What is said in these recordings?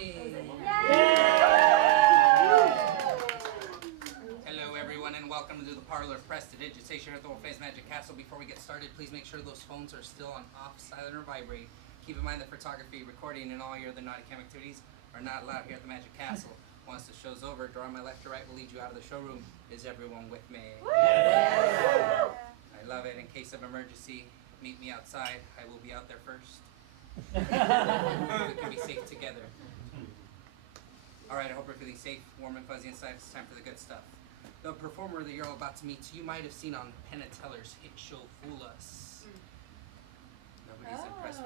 me. Hello, everyone, and welcome to the parlor of prestidigitation at the World Famous Magic Castle. Before we get started, please make sure those phones are still on off, silent, or vibrate. Keep in mind that photography, recording, and all your other naughty cam activities are not allowed here at the Magic Castle. Once the show's over, door on my left to right will lead you out of the showroom. Is everyone with me? I love it. In case of emergency, meet me outside. I will be out there first. We can be safe together. Alright, I hope you're feeling safe, warm and fuzzy inside. It's time for the good stuff. The performer that you're all about to meet, you might have seen on Penn and Teller's hit show Fool Us. Nobody's impressed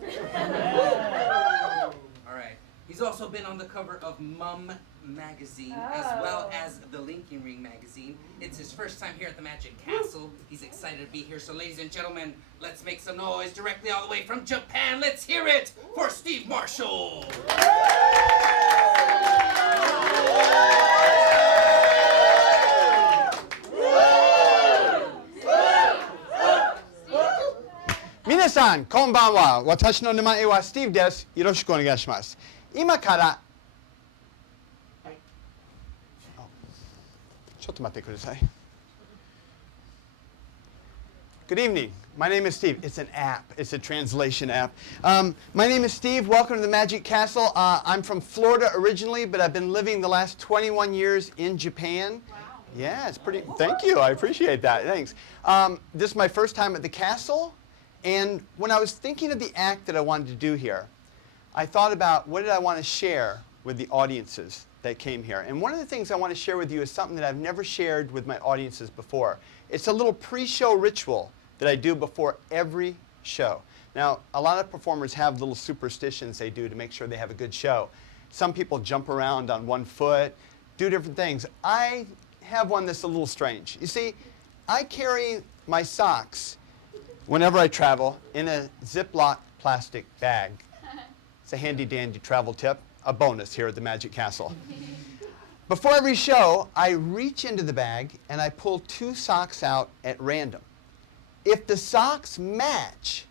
with that. Alright. He's also been on the cover of Mum magazine, as well as the Linking Ring magazine. It's his first time here at the Magic Castle. He's excited to be here. So ladies and gentlemen, let's make some noise directly all the way from Japan. Let's hear it for Steve Marshall. Minasan, konbanwa. Watashi no namae wa Steve desu. Yoroshiku onegai shimasu. 今から、ちょっと待ってください。Good evening. My name is Steve. It's an app. It's a translation app. My name is Steve. Welcome to the Magic Castle. I'm from Florida originally, but I've been living the last 21 years in Japan. Wow. Yeah, it's pretty. Thank you. I appreciate that. Thanks. This is my first time at the castle, and when I was thinking of the act that I wanted to do here, I thought about what did I want to share with the audiences that came here. And one of the things I want to share with you is something that I've never shared with my audiences before. It's a little pre-show ritual that I do before every show. Now, a lot of performers have little superstitions they do to make sure they have a good show. Some people jump around on one foot, do different things. I have one that's a little strange. You see, I carry my socks whenever I travel in a Ziploc plastic bag. It's a handy-dandy travel tip, a bonus here at the Magic Castle. Before every show, I reach into the bag and I pull 2 socks out at random. If the socks match,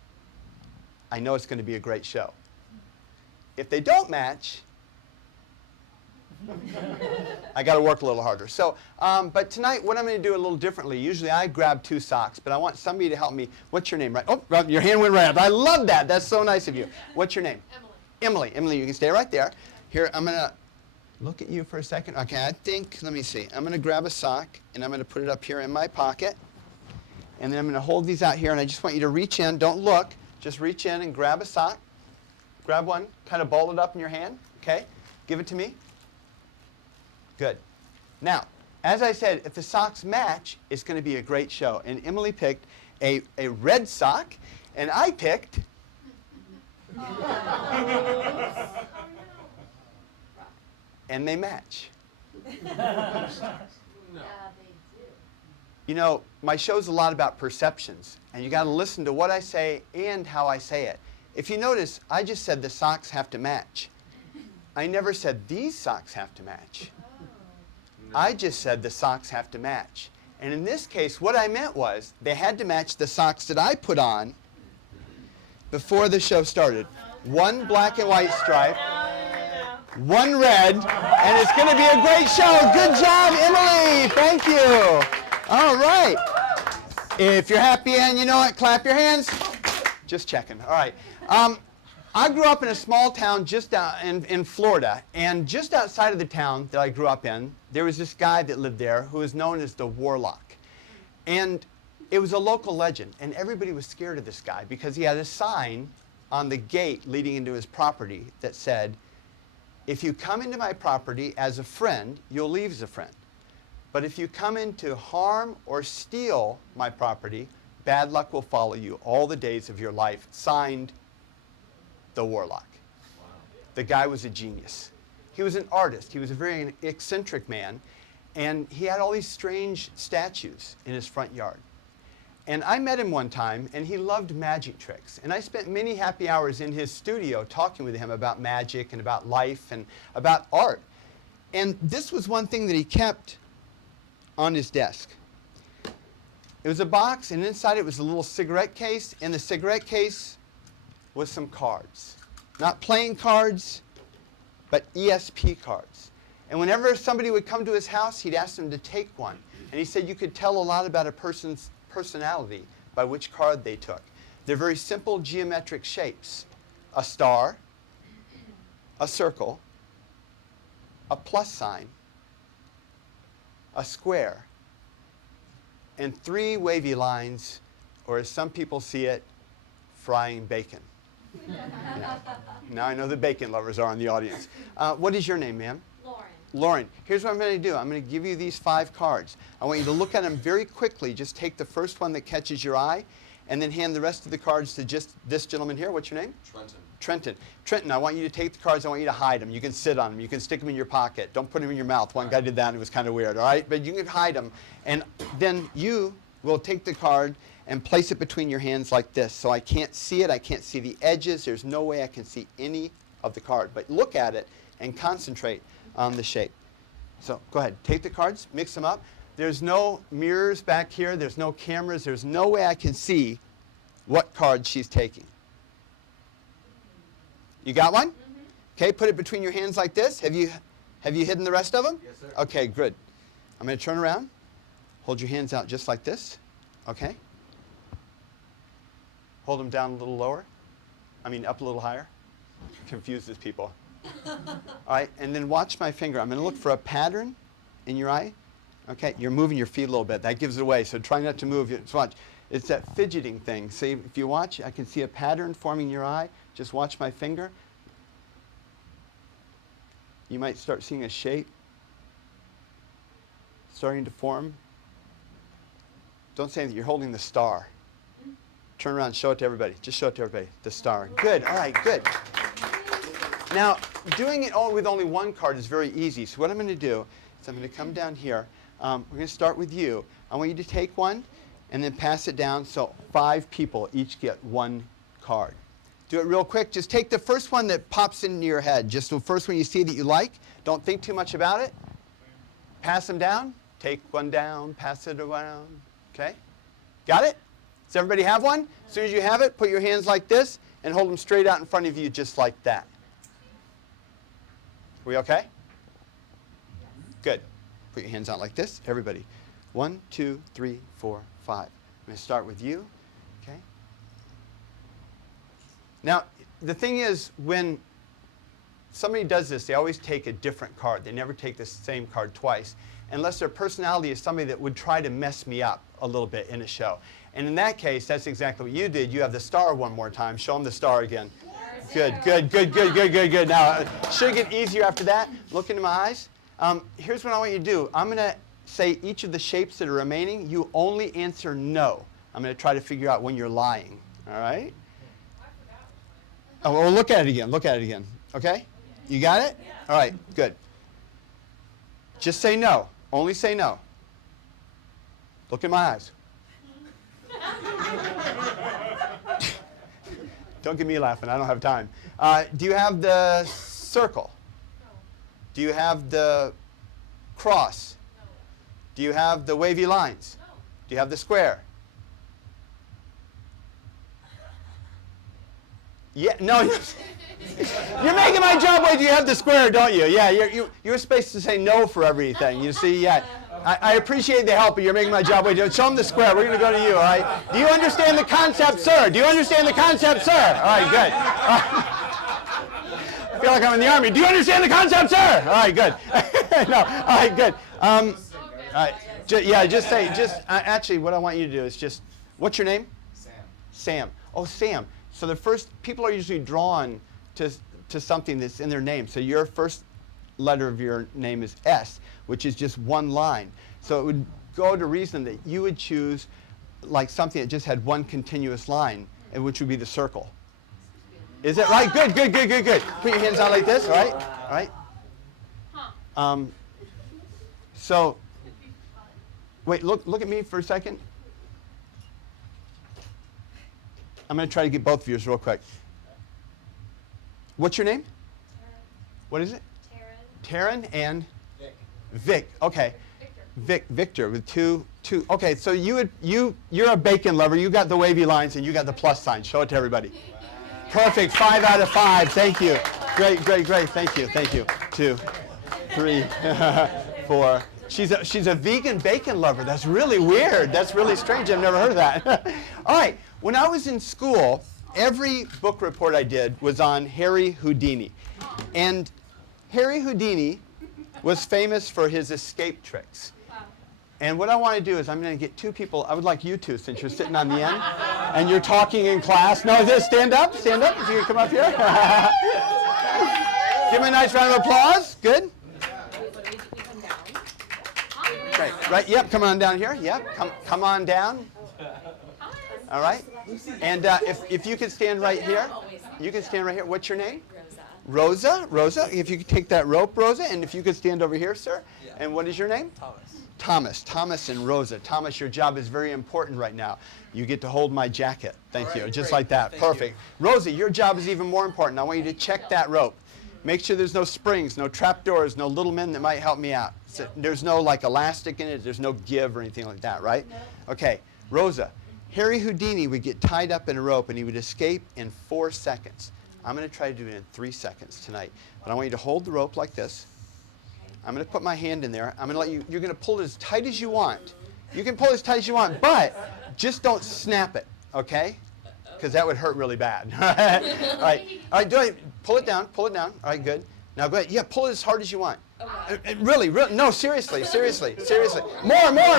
I know it's going to be a great show. If they don't match, I got to work a little harder. So, but tonight, what I'm going to do a little differently. Usually I grab 2 socks, but I want somebody to help me. What's your name? Right? Oh, your hand went right up. I love that. That's so nice of you. What's your name? Emily. Emily, you can stay right there. Here, I'm going to look at you for a second. Okay, I think, let me see. I'm going to grab a sock, and I'm going to put it up here in my pocket. And then I'm going to hold these out here, and I just want you to reach in. Don't look. Just reach in and grab a sock. Grab one. Kind of ball it up in your hand. Okay? Give it to me. Good. Now, as I said, if the socks match, it's going to be a great show. And Emily picked a red sock, and I picked... and they match. You know, my show's a lot about perceptions, and you got to listen to what I say and how I say it. If you notice, I just said the socks have to match. I never said these socks have to match. I just said the socks have to match. And in this case, what I meant was they had to match the socks that I put on before the show started. 1 black and white stripe, 1 red, and it's going to be a great show. Good job, Emily. Thank you. All right. If you're happy and you know it, clap your hands. Just checking. All right. I grew up in a small town just out in Florida, and just outside of the town that I grew up in, there was this guy that lived there who was known as the Warlock. And it was a local legend, and everybody was scared of this guy because he had a sign on the gate leading into his property that said, if you come into my property as a friend, you'll leave as a friend. But if you come in to harm or steal my property, bad luck will follow you all the days of your life. Signed, the Warlock. Wow. The guy was a genius. He was an artist. He was a very eccentric man, and he had all these strange statues in his front yard. And I met him one time, and he loved magic tricks. And I spent many happy hours in his studio talking with him about magic and about life and about art. And this was one thing that he kept on his desk. It was a box, and inside it was a little cigarette case. In the cigarette case was some cards. Not playing cards, but ESP cards. And whenever somebody would come to his house, he'd ask them to take one. And he said you could tell a lot about a person's personality by which card they took. They're very simple geometric shapes. A star, a circle, a plus sign, a square, and 3 wavy lines, or as some people see it, frying bacon. Yeah. Now I know the bacon lovers are in the audience. What is your name, ma'am? Lauren. Lauren, here's what I'm going to do. I'm going to give you these 5 cards. I want you to look at them very quickly. Just take the first one that catches your eye, and then hand the rest of the cards to just this gentleman here. What's your name? Trenton. Trenton. Trenton, I want you to take the cards. I want you to hide them. You can sit on them. You can stick them in your pocket. Don't put them in your mouth. One guy did that, and it was kind of weird, all right? But you can hide them. And then you will take the card and place it between your hands like this. So I can't see it. I can't see the edges. There's no way I can see any of the card. But look at it and concentrate on the shape. So go ahead. Take the cards. Mix them up. There's no mirrors back here. There's no cameras. There's no way I can see what card she's taking. You got one? Mm-hmm. Okay, put it between your hands like this. Have you hidden the rest of them? Yes, sir. Okay, good. I'm going to turn around. Hold your hands out just like this. Okay? Hold them down a little lower. Up a little higher. Confuses people. All right, and then watch my finger. I'm going to look for a pattern in your eye. Okay, you're moving your feet a little bit. That gives it away, so try not to move. Just watch. It's that fidgeting thing. See, if you watch, I can see a pattern forming in your eye. Just watch my finger. You might start seeing a shape starting to form. Don't say anything. You're holding the star. Turn around, show it to everybody. Just show it to everybody. The star. Good. All right, good. Now, doing it all with only one card is very easy. So what I'm going to do is I'm going to come down here. We're going to start with you. I want you to take one and then pass it down so 5 people each get 1 card. Do it real quick. Just take the first one that pops into your head. Just the first one you see that you like. Don't think too much about it. Pass them down. Take one down. Pass it around. Okay? Got it? Does everybody have one? As soon as you have it, put your hands like this and hold them straight out in front of you just like that. We okay? Good. Put your hands out like this. Everybody. 1, 2, 3, 4, 5. I'm going to start with you. Okay? Now, the thing is, when somebody does this, they always take a different card. They never take the same card twice, unless their personality is somebody that would try to mess me up a little bit in a show. And in that case, that's exactly what you did. You have the star one more time. Show them the star again. Good, good, good, good, good, good, good. Now, should get easier after that. Look into my eyes. Here's what I want you to do. I'm going to say each of the shapes that are remaining. You only answer no. I'm going to try to figure out when you're lying. All right? Oh, well, look at it again. Look at it again. Okay? You got it? All right, good. Just say no. Only say no. Look in my eyes. Don't get me laughing. I don't have time. Do you have the circle? No. Do you have the cross? No. Do you have the wavy lines? No. Do you have the square? Yeah, no. You're making my job. Wait, you have the square, don't you? Yeah, you're supposed to say no for everything. You see, yeah. I appreciate the help, but you're making my job. Wait, show them the square. We're going to go to you, all right? Do you understand the concept, sir? Do you understand the concept, sir? All right, good. I feel like I'm in the Army. Do you understand the concept, sir? All right, good. No, all right, good. All right, just say, actually, what I want you to do is just, what's your name? Sam. Sam. Oh, Sam. So the first, people are usually drawn to something that's in their name. So your first letter of your name is S, which is just one line. So it would go to reason that you would choose like something that just had one continuous line, and which would be the circle. Is that right? Good, good, good, good, good. Put your hands out like this, all right? All right? So, wait, look at me for a second. I'm going to try to get both of yours real quick. What's your name? Taryn. What is it? Taryn. Taryn and Vic. Vic. Okay. Victor. Victor with two. Okay, so you're a bacon lover. You got the wavy lines and you got the plus sign. Show it to everybody. Perfect. 5 out of 5. Thank you. Great, great, great. Thank you, thank you. 2, 3, 4. She's a vegan bacon lover. That's really weird. That's really strange. I've never heard of that. All right. When I was in school, every book report I did was on Harry Houdini. And Harry Houdini was famous for his escape tricks. And what I want to do is I'm going to get 2 people. I would like you two, since you're sitting on the end and you're talking in class. No, just stand up. Stand up. If you can come up here. Give me a nice round of applause. Good. Right. Right. Yep. Come on down here. Yep. Come on down. All right. And if you could stand right here, you can stand right here. What's your name? Rosa. Rosa. If you could take that rope, Rosa, and if you could stand over here, sir. Yeah. And what is your name? Thomas. Thomas and Rosa. Thomas, your job is very important right now. You get to hold my jacket. Thank you. Just like that. Perfect. Rosa, your job is even more important. I want you to check that rope. Make sure there's no springs, no trapdoors, no little men that might help me out. So there's no like elastic in it. There's no give or anything like that, right? Okay. Rosa, Harry Houdini would get tied up in a rope and he would escape in 4 seconds. I'm going to try to do it in 3 seconds tonight. But I want you to hold the rope like this. I'm going to put my hand in there. I'm going to let you, you're going to pull it as tight as you want. You can pull it as tight as you want, but just don't snap it, okay? Because that would hurt really bad. All right. All right, do it. Pull it down. Pull it down. All right, good. Now go ahead. Yeah, pull it as hard as you want. Really, really. No, seriously, seriously, seriously. More, yeah, more.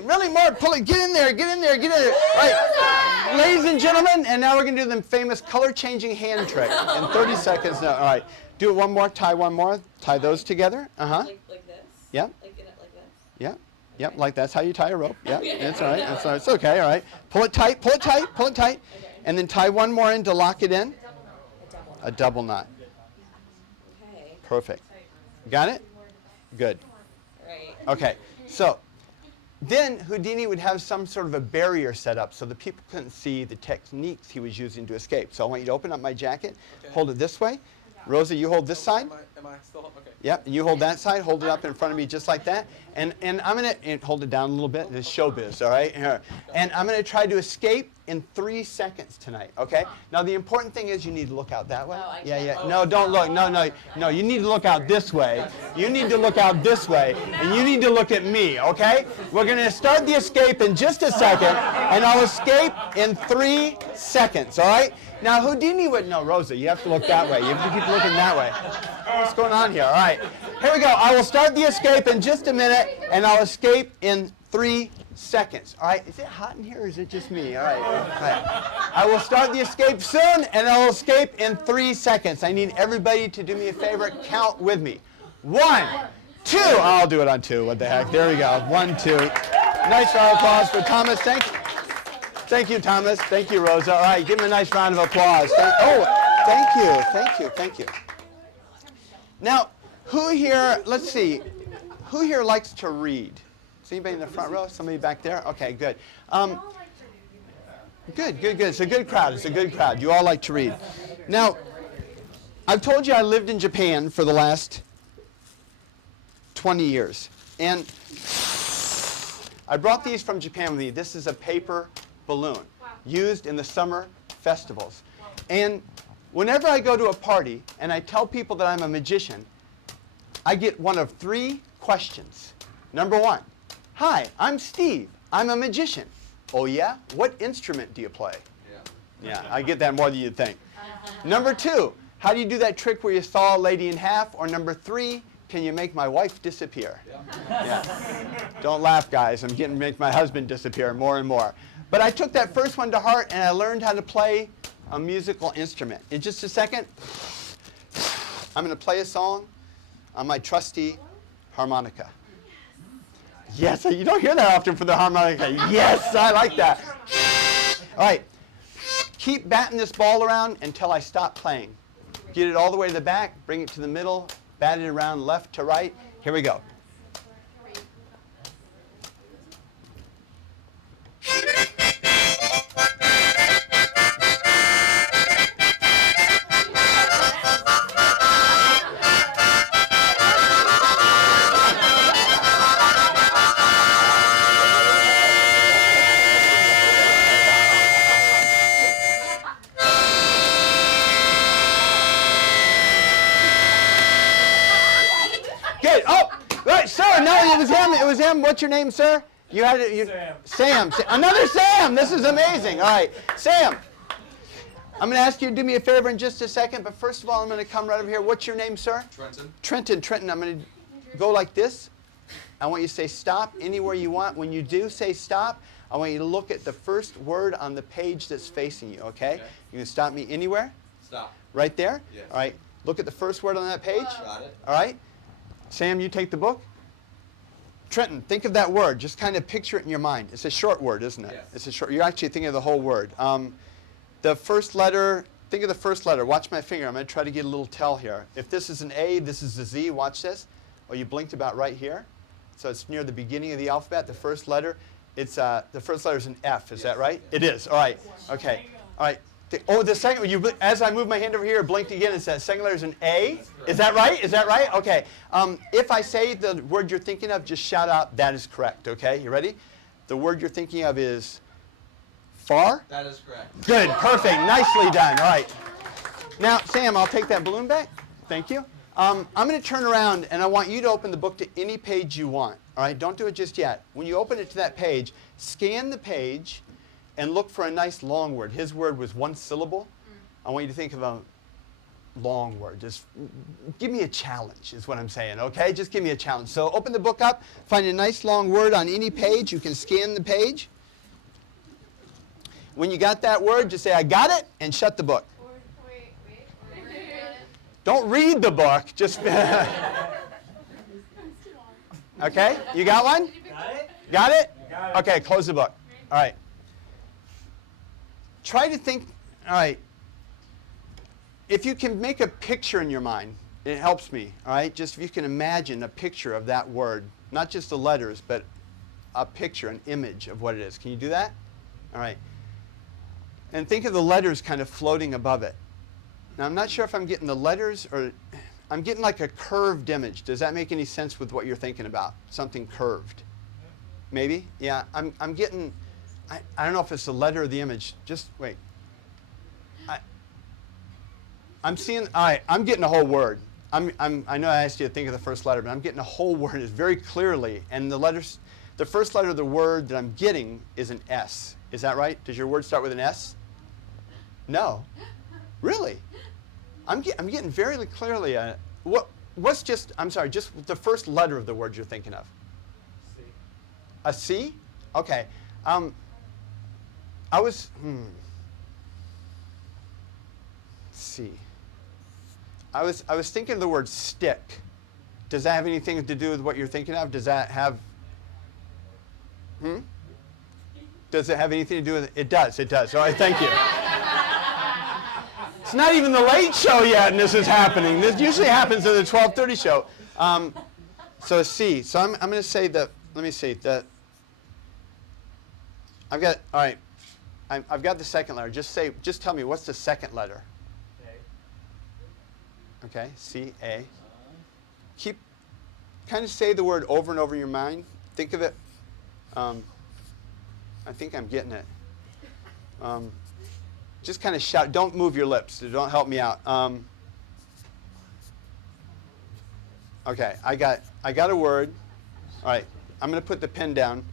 Really more. Pull it. Get in there. All right. Ladies and gentlemen, and now we're going to do the famous color-changing hand trick in 30 seconds. No, all right. Do it one more. Tie one more. Tie those together. Uh-huh. Like this? Yeah. Like this? Yeah. Yep, like that's how you tie a rope. Yeah, that's all right. That's all right. It's okay, all right. Pull it tight. Okay. And then tie one more in to lock it in. A double knot. Okay. Perfect. Got it? Good. Right. Okay, so then Houdini would have some sort of a barrier set up so the people couldn't see the techniques he was using to escape. So I want you to open up my jacket, hold it this way. Rosa, you hold this side. Am I still okay? Yep, and you hold that side, hold it up in front of me just like that. And I'm going to hold it down a little bit. This is showbiz, all right? Here. And I'm going to try to escape in 3 seconds tonight, okay? Now, the important thing is you need to look out that way. Oh, I Yeah. can't. No, don't look. No, you need to look out this way. You need to look out this way, and you need to look at me, okay? We're going to start the escape in just a second, and I'll escape in 3 seconds, all right? Now, Houdini would, no, Rosa, you have to look that way. You have to keep looking that way. What's going on here? All right. Here we go. I will start the escape in just a minute, and I'll escape in 3 seconds. All right. Is it hot in here, or is it just me? All right. All right. I will start the escape soon, and I will escape in 3 seconds. I need everybody to do me a favor. Count with me. 1, 2. I'll do it on 2. What the heck? There we go. 1, 2. Nice round of applause for Thomas. Thank you, Thomas. Thank you, Rosa. All right, give him a nice round of applause. Thank you. Now, who here, let's see, who here likes to read? Is anybody in the front row? Somebody back there? Okay, good. Good. It's a good crowd. You all like to read. Now, I've told you I lived in Japan for the last 20 years. And I brought these from Japan with me. This is a paper balloon used in the summer festivals. And whenever I go to a party and I tell people that I'm a magician, I get one of 3 questions. Number 1, hi, I'm Steve. I'm a magician. Oh yeah? What instrument do you play? Yeah, I get that more than you'd think. Number 2, how do you do that trick where you saw a lady in half? Or number 3, can you make my wife disappear? Yeah. Don't laugh, guys. I'm getting to make my husband disappear more and more. But I took that first one to heart, and I learned how to play a musical instrument. In just a second, I'm going to play a song on my trusty harmonica. Yes, you don't hear that often for the harmonica. Yes, I like that. All right, keep batting this ball around until I stop playing. Get it all the way to the back, bring it to the middle, bat it around left to right. Here we go. was him. What's your name, sir? You had it. Sam. Sam. Another Sam. This is amazing. All right, Sam. I'm going to ask you to do me a favor in just a second, but first of all, I'm going to come right over here. What's your name, sir? Trenton. Trenton, I'm going to go like this. I want you to say stop anywhere you want. When you do say stop, I want you to look at the first word on the page that's facing you, okay? You can stop me anywhere? Stop. Right there? Yes. All right. Look at the first word on that page. Got it. All right. Sam, you take the book. Trenton, think of that word. Just kind of picture it in your mind. It's a short word, isn't it? Yes. It's a short. You're actually thinking of the whole word. The first letter, think of the first letter. Watch my finger. I'm going to try to get a little tell here. If this is an A, this is a Z. Watch this. Oh, you blinked about right here. So it's near the beginning of the alphabet. The first letter, it's the first letter is an F. Is that right? It is. All right. Okay. All right. The second one, as I move my hand over here, it blinked again. It's that second letter is an A. Is that right? Is that right? Okay. If I say the word you're thinking of, just shout out, that is correct. Okay. You ready? The word you're thinking of is far? That is correct. Good, perfect, nicely done. All right. Now, Sam, I'll take that balloon back. Thank you. I'm going to turn around, and I want you to open the book to any page you want. All right, don't do it just yet. When you open it to that page, scan the page and look for a nice long word. His word was one syllable. I want you to think of a long word. Just give me a challenge is what I'm saying, okay? Just give me a challenge. So open the book up, find a nice long word on any page. You can scan the page. When you got that word, just say, I got it, and shut the book. Wait. Don't read the book. Just okay, you got one? Got it? Got it? Got it. Okay, close the book. All right. Try to think, all right, if you can make a picture in your mind, it helps me, all right? Just if you can imagine a picture of that word, not just the letters, but a picture, an image of what it is. Can you do that? All right. And think of the letters kind of floating above it. Now, I'm not sure if I'm getting the letters or I'm getting like a curved image. Does that make any sense with what you're thinking about? Something curved. Maybe? Yeah, I'm getting, I don't know if it's the letter or the image. Just wait. I'm seeing, all right, I'm getting a whole word. I know I asked you to think of the first letter, but I'm getting a whole word is very clearly, and the letters, the first letter of the word that I'm getting is an S. Is that right? Does your word start with an S? No. Really? I'm getting very clearly a, what's just, I'm sorry, just the first letter of the word you're thinking of. C. A C? Okay. I was, C. I was thinking of the word stick. Does that have anything to do with what you're thinking of? Does that have, Does it have anything to do with it? It does. It does. All right, thank you. It's not even the late show yet, and this is happening. This usually happens at the 12:30 show. So C. So I'm going to say that. Let me see that. I've got. All right. I've got the second letter. Just tell me what's the second letter. A. Okay. C A. Kind of say the word over and over in your mind. Think of it. I think I'm getting it. Just kind of shout. Don't move your lips. Don't help me out. Okay, I got a word. All right, I'm going to put the pen down.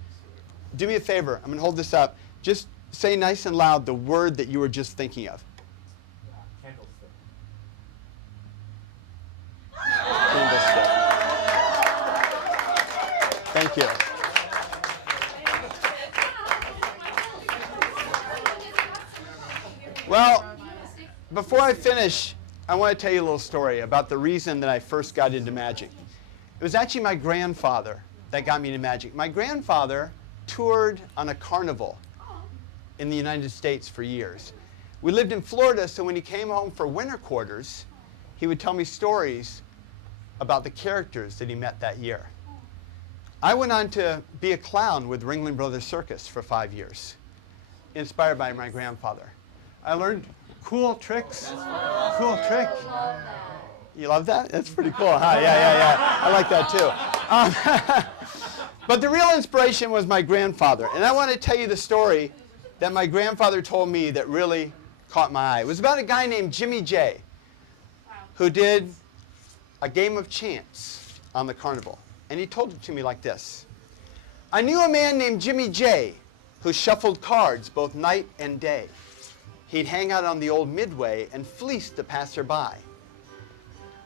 Do me a favor. I'm going to hold this up. Just say nice and loud the word that you were just thinking of. Candlestick. Candlestick. Thank you. Well, before I finish, I want to tell you a little story about the reason that I first got into magic. It was actually my grandfather that got me into magic. My grandfather toured on a carnival in the United States for years. We lived in Florida, so when he came home for winter quarters, he would tell me stories about the characters that he met that year. I went on to be a clown with Ringling Brothers Circus for 5 years, inspired by my grandfather. I learned cool tricks. Cool trick. You love that? That's pretty cool, huh? Yeah. I like that too. But the real inspiration was my grandfather. And I want to tell you the story that my grandfather told me that really caught my eye. It was about a guy named Jimmy J, who did a game of chance on the carnival. And he told it to me like this. I knew a man named Jimmy J who shuffled cards both night and day. He'd hang out on the old Midway and fleece the passerby.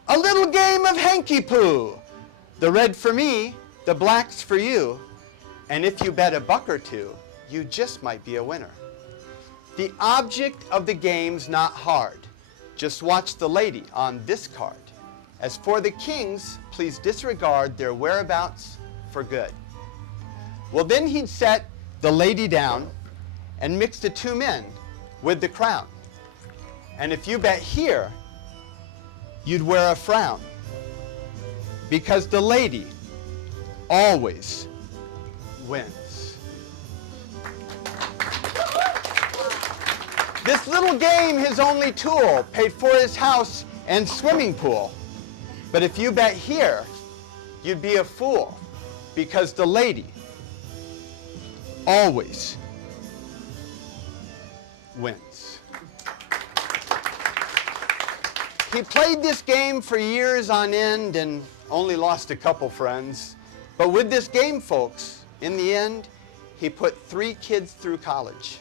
A little game of hanky-poo. The red for me, the black's for you. And if you bet a buck or two, you just might be a winner. The object of the game's not hard. Just watch the lady on this card. As for the kings, please disregard their whereabouts for good. Well, then he'd set the lady down and mix the two men with the crown. And if you bet here, you'd wear a frown. Because the lady always wins. This little game, his only tool, paid for his house and swimming pool. But if you bet here, you'd be a fool. Because the lady always wins. He played this game for years on end and only lost a couple friends. But with this game, folks, in the end, he put 3 kids through college.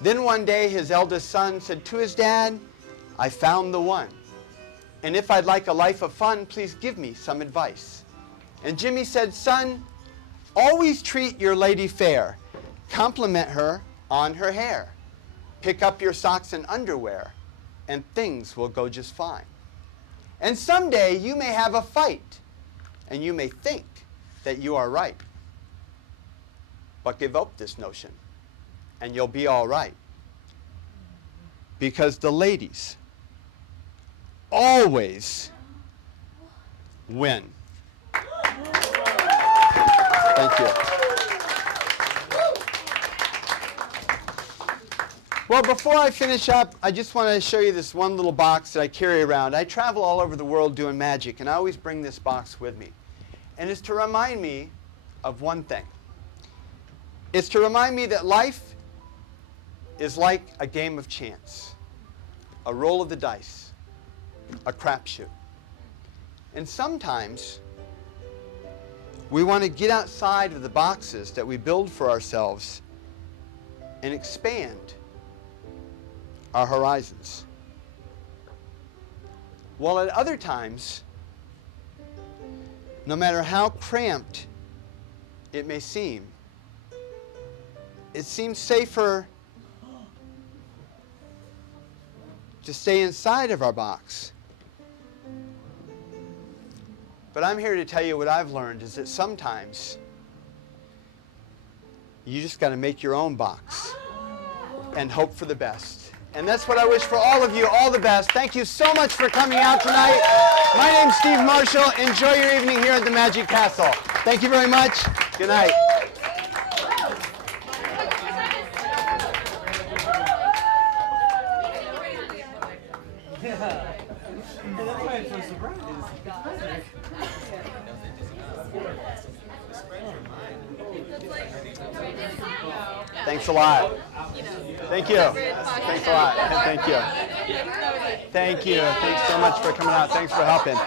Then one day, his eldest son said to his dad, I found the one. And if I'd like a life of fun, please give me some advice. And Jimmy said, son, always treat your lady fair. Compliment her on her hair. Pick up your socks and underwear, and things will go just fine. And someday you may have a fight, and you may think that you are right. But give up this notion, and you'll be all right. Because the ladies always win. Thank you. Well, before I finish up, I just want to show you this one little box that I carry around. I travel all over the world doing magic, and I always bring this box with me. And it's to remind me of one thing. It's to remind me that life is like a game of chance, a roll of the dice, a crapshoot. And sometimes we want to get outside of the boxes that we build for ourselves and expand our horizons. While at other times, no matter how cramped it may seem, it seems safer to stay inside of our box. But I'm here to tell you what I've learned is that sometimes you just got to make your own box and hope for the best. And that's what I wish for all of you, all the best. Thank you so much for coming out tonight. My name's Steve Marshall. Enjoy your evening here at the Magic Castle. Thank you very much. Good night. Thanks a lot. Thank you. Thanks a lot. Thank you. Thank you. Thanks so much for coming out. Thanks for helping.